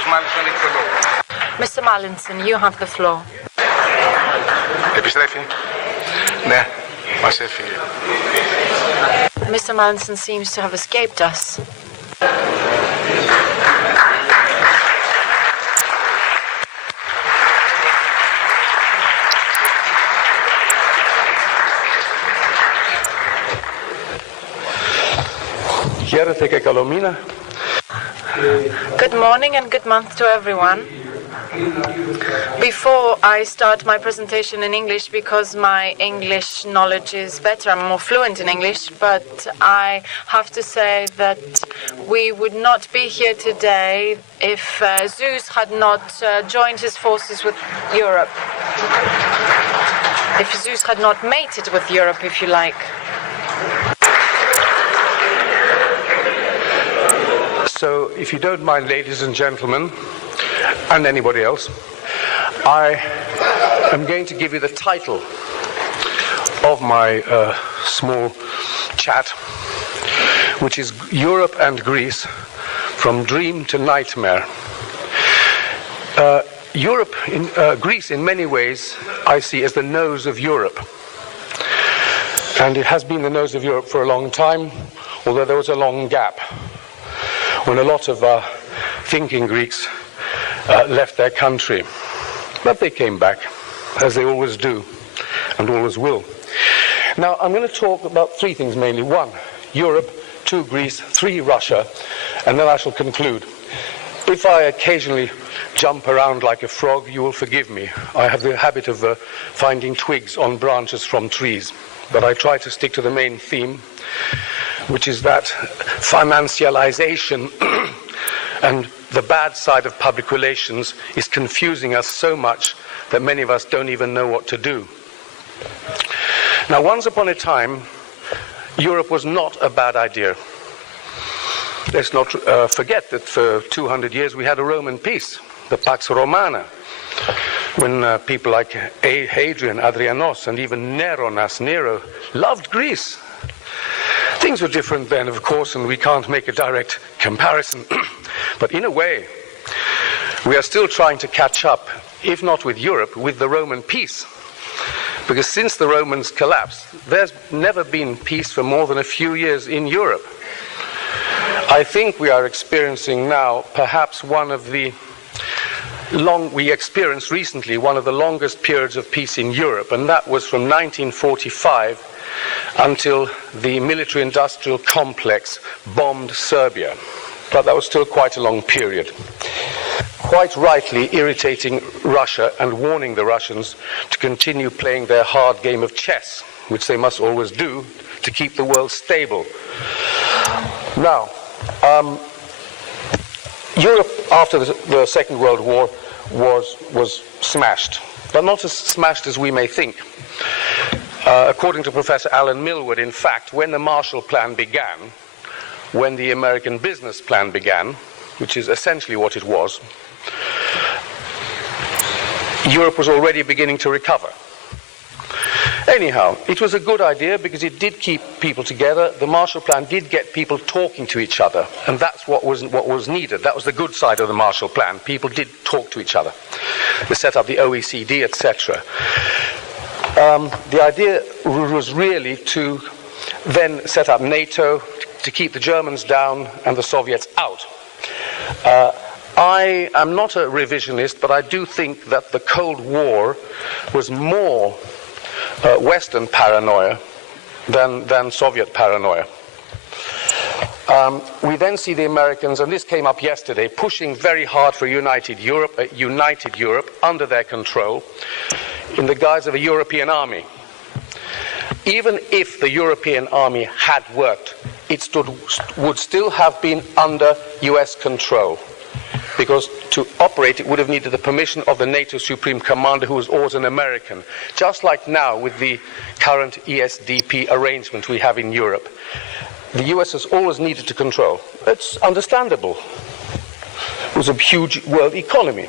κύριος Μάλινσον έχει το λόγο. Mr. Mallinson, you have the floor. Επιστρέφει. Ναι, μας έφυγε. Mr. Mallinson seems to have escaped us. Χαίρετε και καλό μήνα. Good morning and good month to everyone. Before I start my presentation in English, because my English knowledge is better, I'm more fluent in English, but I have to say that we would not be here today if Zeus had not joined his forces with Europe. If Zeus had not mated with Europe, if you like. So, if you don't mind, ladies and gentlemen, and anybody else, I am going to give you the title of my small chat, which is Europe and Greece, from Dream to Nightmare. Greece, in many ways, I see as the nose of Europe. And it has been the nose of Europe for a long time, although there was a long gap when a lot of thinking Greeks left their country. But they came back, as they always do, and always will. Now, I'm going to talk about three things mainly. One, Europe. Two, Greece. Three, Russia. And then I shall conclude. If I occasionally jump around like a frog, you will forgive me. I have the habit of finding twigs on branches from trees. But I try to stick to the main theme, which is that financialization and the bad side of public relations is confusing us so much that many of us don't even know what to do. Now, once upon a time, Europe was not a bad idea. Let's not forget that for 200 years we had a Roman peace, the Pax Romana, when people like Hadrian, Adrianos, and even Nero loved Greece. Things were different then, of course, and we can't make a direct comparison. But in a way, we are still trying to catch up, if not with Europe, with the Roman peace. Because since the Romans collapsed, there's never been peace for more than a few years in Europe. I think we are experiencing now perhaps we experienced recently one of the longest periods of peace in Europe, and that was from 1945 until the military-industrial complex bombed Serbia. But that was still quite a long period. Quite rightly irritating Russia and warning the Russians to continue playing their hard game of chess, which they must always do, to keep the world stable. Now, Europe after the Second World War was smashed, but not as smashed as we may think. According to Professor Alan Millward, in fact, when the Marshall Plan began, when the American Business Plan began, which is essentially what it was, Europe was already beginning to recover. Anyhow, it was a good idea because it did keep people together. The Marshall Plan did get people talking to each other, and that's what was needed. That was the good side of the Marshall Plan. People did talk to each other. They set up the OECD, etc. The idea was really to then set up NATO, to keep the Germans down and the Soviets out. I am not a revisionist, but I do think that the Cold War was more Western paranoia than Soviet paranoia. We then see the Americans, and this came up yesterday, pushing very hard for united Europe under their control in the guise of a European army. Even if the European army had worked, it would still have been under US control. Because to operate, it would have needed the permission of the NATO Supreme Commander, who was always an American. Just like now with the current ESDP arrangement we have in Europe. The US has always needed to control. It's understandable. It was a huge world economy.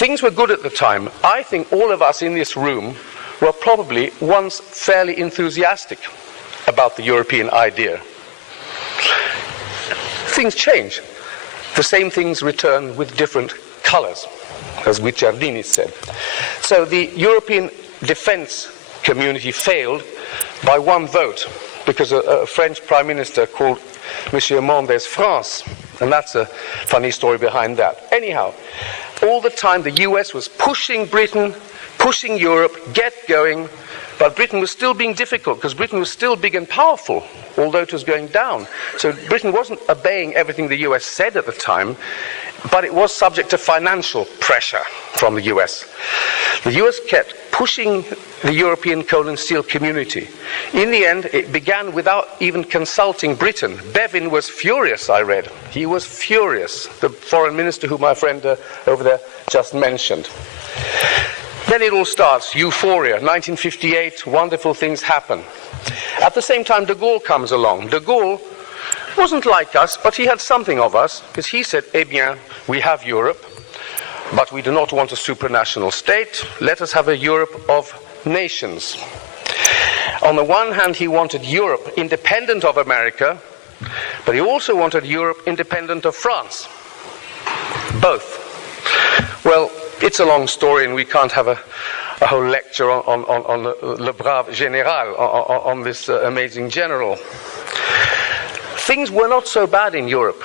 Things were good at the time. I think all of us in this room were probably once fairly enthusiastic about the European idea. Things change. the same things return with different colors, as Guicciardini said. So the European defense community failed by one vote, because a French prime minister called Monsieur Mendes France, and that's a funny story behind that. Anyhow, all the time the US was pushing Britain, pushing Europe, get going, but Britain was still being difficult, because Britain was still big and powerful, although it was going down. So Britain wasn't obeying everything the US said at the time, but it was subject to financial pressure from the US. The US kept pushing the European coal and steel community. In the end, it began without even consulting Britain. Bevin was furious, I read. He was furious, the foreign minister who my friend over there just mentioned. Then it all starts, euphoria, 1958, wonderful things happen. At the same time, de Gaulle comes along. De Gaulle wasn't like us, but he had something of us, because he said, eh bien, we have Europe, but we do not want a supranational state. Let us have a Europe of nations. On the one hand, he wanted Europe independent of America, but he also wanted Europe independent of France. Both. Well, it's a long story, and we can't have a whole lecture on Le Brave Général, on this amazing general. Things were not so bad in Europe,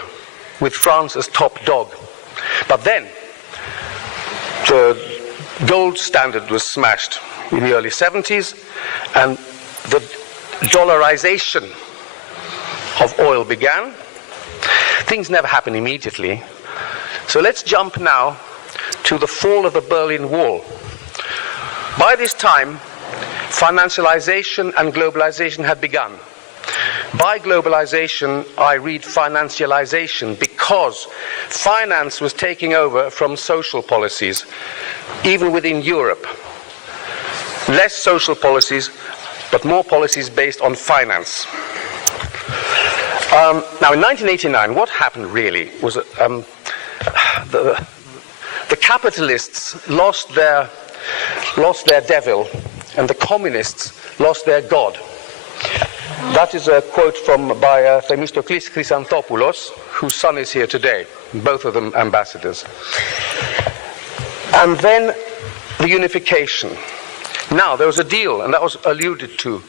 with France as top dog. But then, the gold standard was smashed in the early 70s, and the dollarization of oil began. Things never happen immediately. So let's jump now to the fall of the Berlin Wall. By this time, financialization and globalization had begun. By globalization, I read financialization, because finance was taking over from social policies, even within Europe. Less social policies, but more policies based on finance. Now, in 1989, what happened really was the capitalists lost their devil, and the communists lost their god. That is a quote by Themistoklis Chrysanthopoulos, whose son is here today, both of them ambassadors. And then the unification. Now, there was a deal, and that was alluded to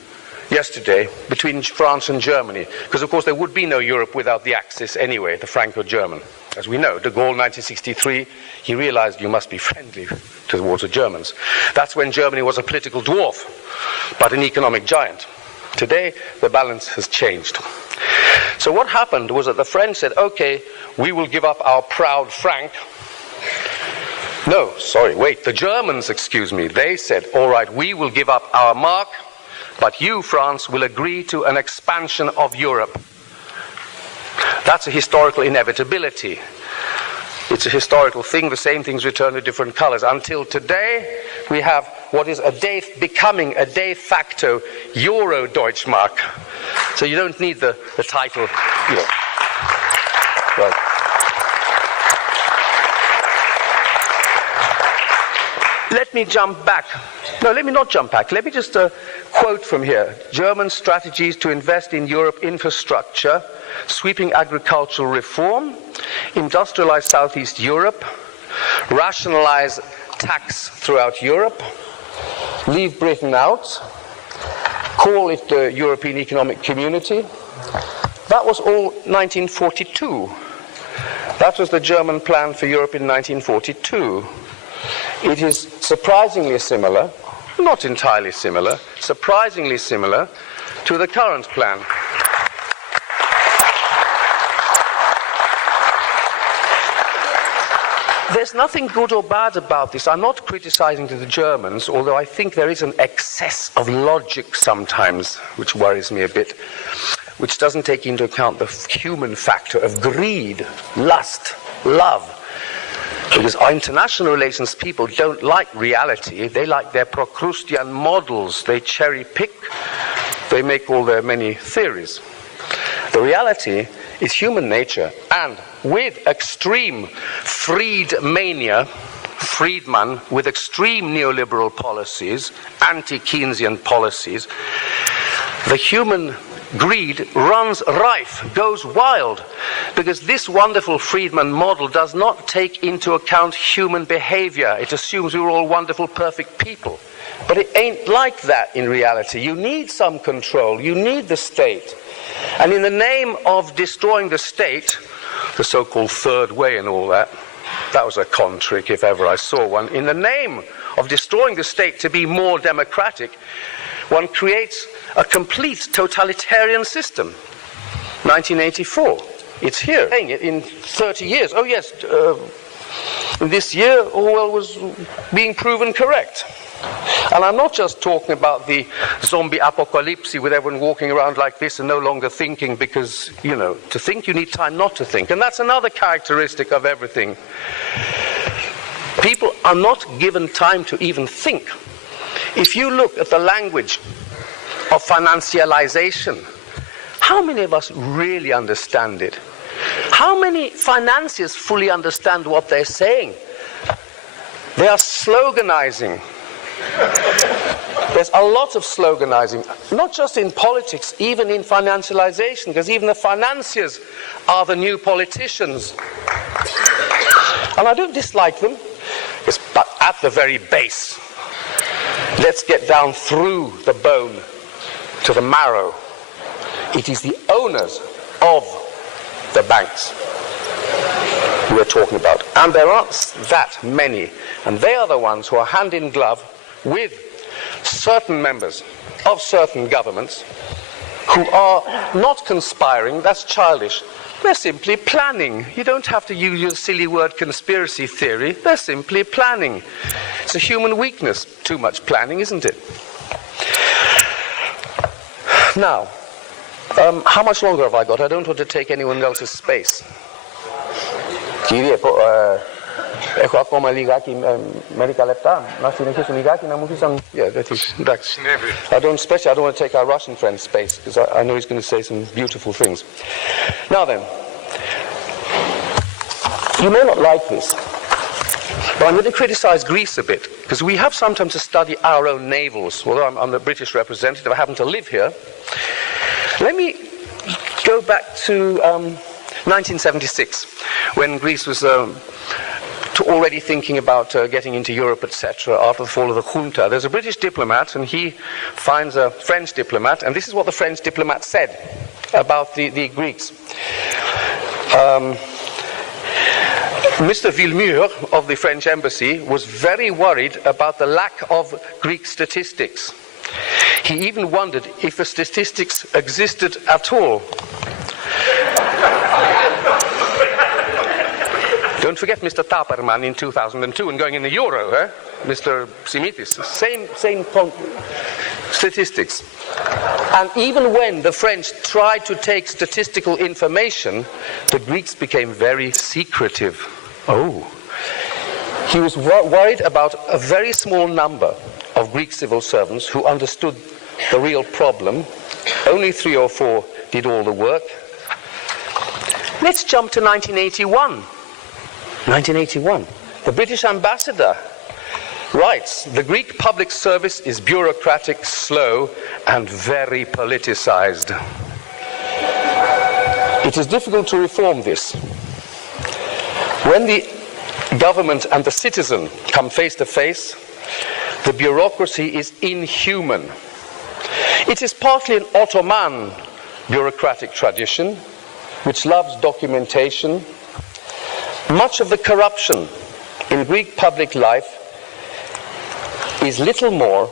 yesterday, between France and Germany, because of course there would be no Europe without the Axis anyway, the Franco-German. As we know, de Gaulle, 1963, he realized you must be friendly towards the Germans. That's when Germany was a political dwarf, but an economic giant. Today, the balance has changed. So what happened was that the French said, okay, we will give up our proud franc. No, sorry, wait, the Germans, excuse me, they said, all right, we will give up our mark, but you, France, will agree to an expansion of Europe. That's a historical inevitability. It's a historical thing. The same things return to different colors. Until today, we have what is becoming a de facto Euro Deutschmark. So you don't need the title. Right. Let me jump back. No, let me not jump back. Let me just quote from here. German strategies to invest in Europe infrastructure, sweeping agricultural reform, industrialize Southeast Europe, rationalize tax throughout Europe, leave Britain out, call it the European Economic Community. That was all 1942. That was the German plan for Europe in 1942. It is surprisingly similar, not entirely similar, surprisingly similar to the current plan. There's nothing good or bad about this. I'm not criticizing the Germans, although I think there is an excess of logic sometimes, which worries me a bit, which doesn't take into account the human factor of greed, lust, love. Because our international relations people don't like reality. They like their Procrustean models. They cherry pick. They make all their many theories. The reality is human nature, and with extreme Friedman with extreme neoliberal policies, anti-Keynesian policies, the human greed runs rife, goes wild, because this wonderful Friedman model does not take into account human behavior. It assumes we're all wonderful, perfect people. But it ain't like that in reality. You need some control. You need the state. And in the name of destroying the state, the so-called third way and all that, that was a con trick if ever I saw one. In the name of destroying the state to be more democratic, one creates a complete totalitarian system. 1984. It's here. In 30 years. Oh yes, this year Orwell was being proven correct. And I'm not just talking about the zombie apocalypse with everyone walking around like this and no longer thinking because, to think you need time not to think. And that's another characteristic of everything. People are not given time to even think. If you look at the language of financialization, how many of us really understand it? How many financiers fully understand what they're saying? They are sloganizing. There's a lot of sloganizing, not just in politics, even in financialization, because even the financiers are the new politicians. And I don't dislike them, but at the very base, let's get down through the bone to the marrow. It is the owners of the banks we're talking about. And there aren't that many. And they are the ones who are hand in glove with certain members of certain governments who are not conspiring. That's childish. They're simply planning. You don't have to use your silly word conspiracy theory. They're simply planning. It's a human weakness. Too much planning, isn't it? Now, how much longer have I got? I don't want to take anyone else's space. Έχω ακόμα λιγάκι, μερικά λεπτά, να συνεχίσω λιγάκι, να μου πεις αν... Yeah, that is... I don't want to take our Russian friend's space, because I know he's going to say some beautiful things. Now then, you may not like this, but I'm going to criticize Greece a bit, because we have sometimes to study our own navals. Although I'm the British representative, I happen to live here. Let me go back to 1976, when Greece was already thinking about getting into Europe, etc., after the fall of the junta. There's a British diplomat, and he finds a French diplomat, and this is what the French diplomat said about the Greeks. Mr. Villemur of the French embassy was very worried about the lack of Greek statistics. He even wondered if the statistics existed at all. Don't forget Mr. Taperman in 2002 and going in the euro, Mr. Simitis. Same statistics. And even when the French tried to take statistical information, the Greeks became very secretive. Oh. He was worried about a very small number of Greek civil servants who understood the real problem. Only 3 or 4 did all the work. Let's jump to 1981. 1981. The British ambassador writes, the Greek public service is bureaucratic, slow, and very politicized. It is difficult to reform this. When the government and the citizen come face to face, the bureaucracy is inhuman. It is partly an Ottoman bureaucratic tradition, which loves documentation. Much of the corruption in Greek public life is little more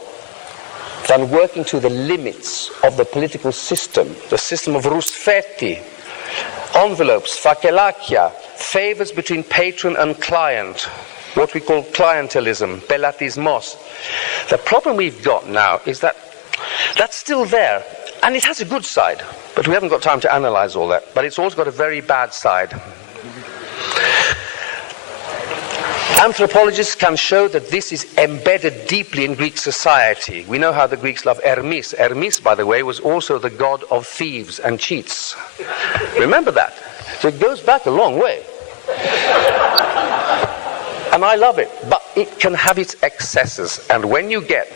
than working to the limits of the political system, the system of Roussetti, envelopes, fakelakia, favors between patron and client, what we call clientelism, pelatismos. The problem we've got now is that that's still there, and it has a good side, but we haven't got time to analyze all that. But it's also got a very bad side. Anthropologists can show that this is embedded deeply in Greek society. We know how the Greeks love Hermes. Hermes, by the way, was also the god of thieves and cheats. Remember that. So it goes back a long way. And I love it, but it can have its excesses. And when you get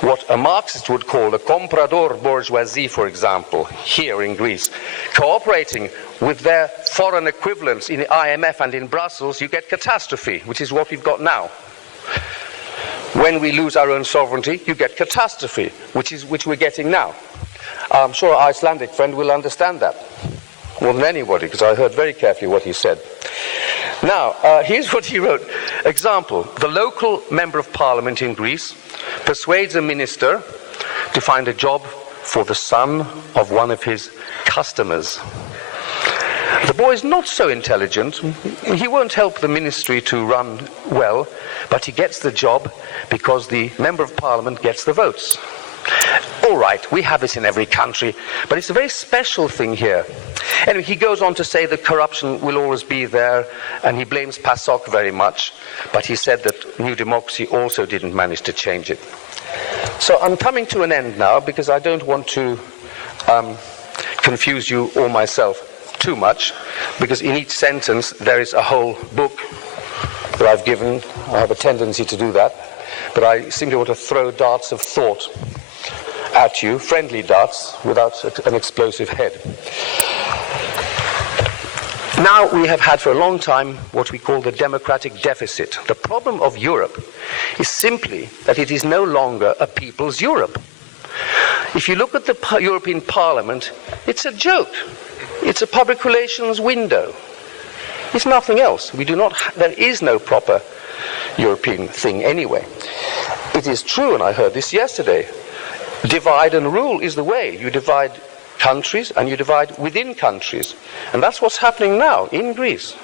what a Marxist would call the comprador bourgeoisie, for example, here in Greece, cooperating with their foreign equivalents in the IMF and in Brussels, you get catastrophe, which is what we've got now. When we lose our own sovereignty, you get catastrophe, which we're getting now. I'm sure our Icelandic friend will understand that more than anybody, because I heard very carefully what he said. Now, here's what he wrote. Example, the local member of parliament in Greece persuades a minister to find a job for the son of one of his customers. The boy is not so intelligent. He won't help the ministry to run well, but he gets the job because the member of parliament gets the votes. All right, we have this in every country, but it's a very special thing here. Anyway, he goes on to say that corruption will always be there, and he blames PASOK very much, but he said that New Democracy also didn't manage to change it. So I'm coming to an end now, because I don't want to confuse you or myself too much, because in each sentence there is a whole book that I've given. I have a tendency to do that, but I simply want to throw darts of thought at you, friendly darts, without an explosive head. Now we have had for a long time what we call the democratic deficit. The problem of Europe is simply that it is no longer a people's Europe. If you look at the European Parliament, it's a joke. It's a public relations window. It's nothing else. There is no proper European thing anyway. It is true, and I heard this yesterday, divide and rule is the way. You divide countries and you divide within countries. And that's what's happening now in Greece.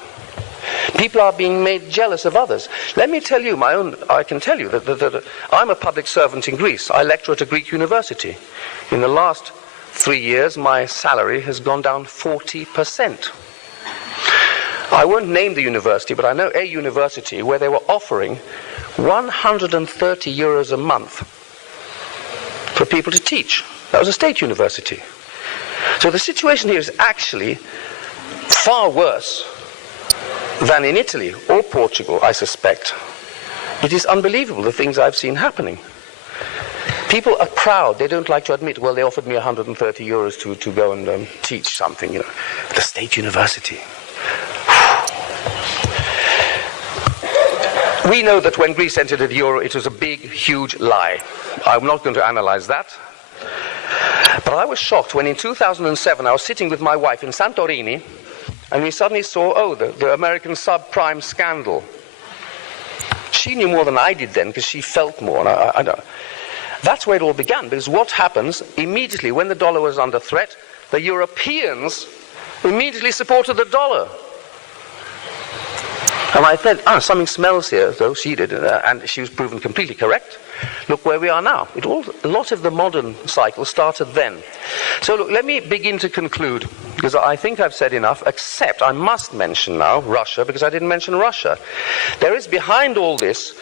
People are being made jealous of others. Let me tell you I can tell you that I'm a public servant in Greece. I lecture at a Greek university. In the last 3 years, my salary has gone down 40%. I won't name the university, but I know a university where they were offering 130 euros a month for people to teach. That was a state university. So the situation here is actually far worse than in Italy or Portugal, I suspect. It is unbelievable, the things I've seen happening. People are proud. They don't like to admit, well, they offered me 130 euros to go and teach something, at the state university. We know that when Greece entered the euro, it was a big, huge lie. I'm not going to analyze that. But I was shocked when in 2007 I was sitting with my wife in Santorini, and we suddenly saw, the American subprime scandal. She knew more than I did then, because she felt more. And that's where it all began, because what happens immediately when the dollar was under threat, the Europeans immediately supported the dollar. And I said, something smells here, though she did, and she was proven completely correct. Look where we are now. A lot of the modern cycle started then. So look, let me begin to conclude, because I think I've said enough, except I must mention now Russia, because I didn't mention Russia. There is behind all this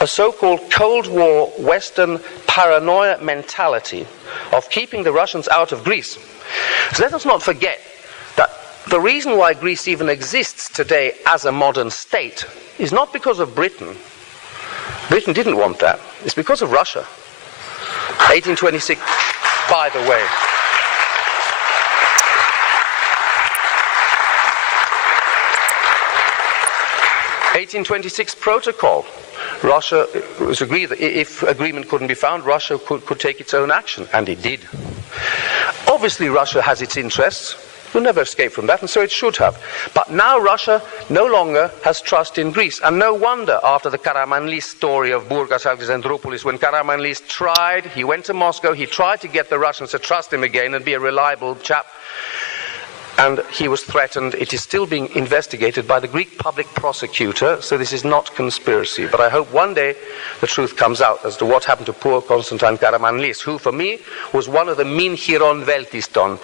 a so-called Cold War Western paranoia mentality of keeping the Russians out of Greece. So let us not forget that the reason why Greece even exists today as a modern state is not because of Britain. Britain didn't want that. It's because of Russia. 1826, by the way. 1826 protocol. Russia, it was agreed that if agreement couldn't be found, Russia could take its own action, and it did. Obviously, Russia has its interests. You'll never escape from that, and so it should have. But now Russia no longer has trust in Greece. And no wonder, after the Karamanlis story of Bourgas Alexandroupolis, when Karamanlis he went to Moscow, he tried to get the Russians to trust him again and be a reliable chap, and he was threatened. It is still being investigated by the Greek public prosecutor, so this is not conspiracy. But I hope one day the truth comes out as to what happened to poor Konstantin Karamanlis, who for me was one of the min chiron veltiston.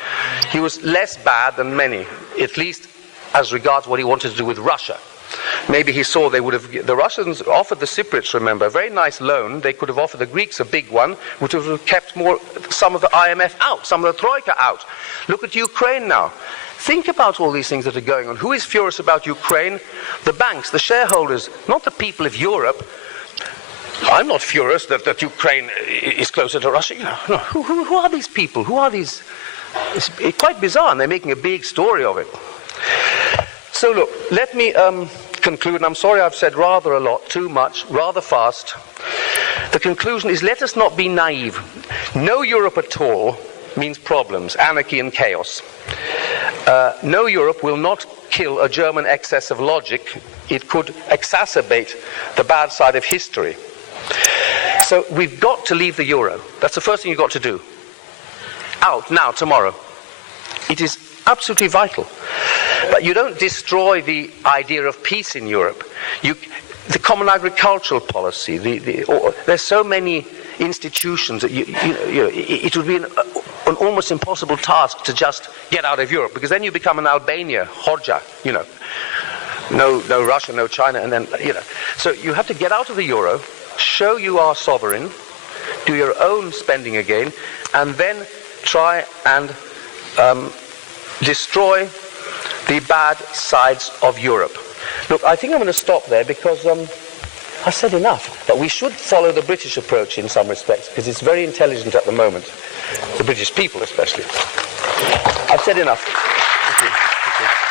He was less bad than many, at least as regards what he wanted to do with Russia. Maybe he saw the Russians offered the Cypriots, remember, a very nice loan. They could have offered the Greeks a big one, which would have kept some of the IMF out, some of the Troika out. Look at Ukraine now. Think about all these things that are going on. Who is furious about Ukraine? The banks, the shareholders, not the people of Europe. I'm not furious that Ukraine is closer to Russia. You know, no. Who are these people? Who are these? It's quite bizarre, and they're making a big story of it. So look, let me conclude, and I'm sorry I've said rather a lot, too much, rather fast. The conclusion is, let us not be naive. No Europe at all means problems, anarchy and chaos. No Europe will not kill a German excess of logic. It could exacerbate the bad side of history. So we've got to leave the euro. That's the first thing you've got to do. Out, now, tomorrow. It is absolutely vital. But you don't destroy the idea of peace in Europe. The common agricultural policy, there's so many institutions that it would be an almost impossible task to just get out of Europe, because then you become an Albania, Horja, no Russia, no China, and then, So you have to get out of the euro, show you are sovereign, do your own spending again, and then try and destroy the bad sides of Europe. Look, I think I'm going to stop there because I said enough. But we should follow the British approach in some respects, because it's very intelligent at the moment. The British people especially. I've said enough. Thank you. Thank you.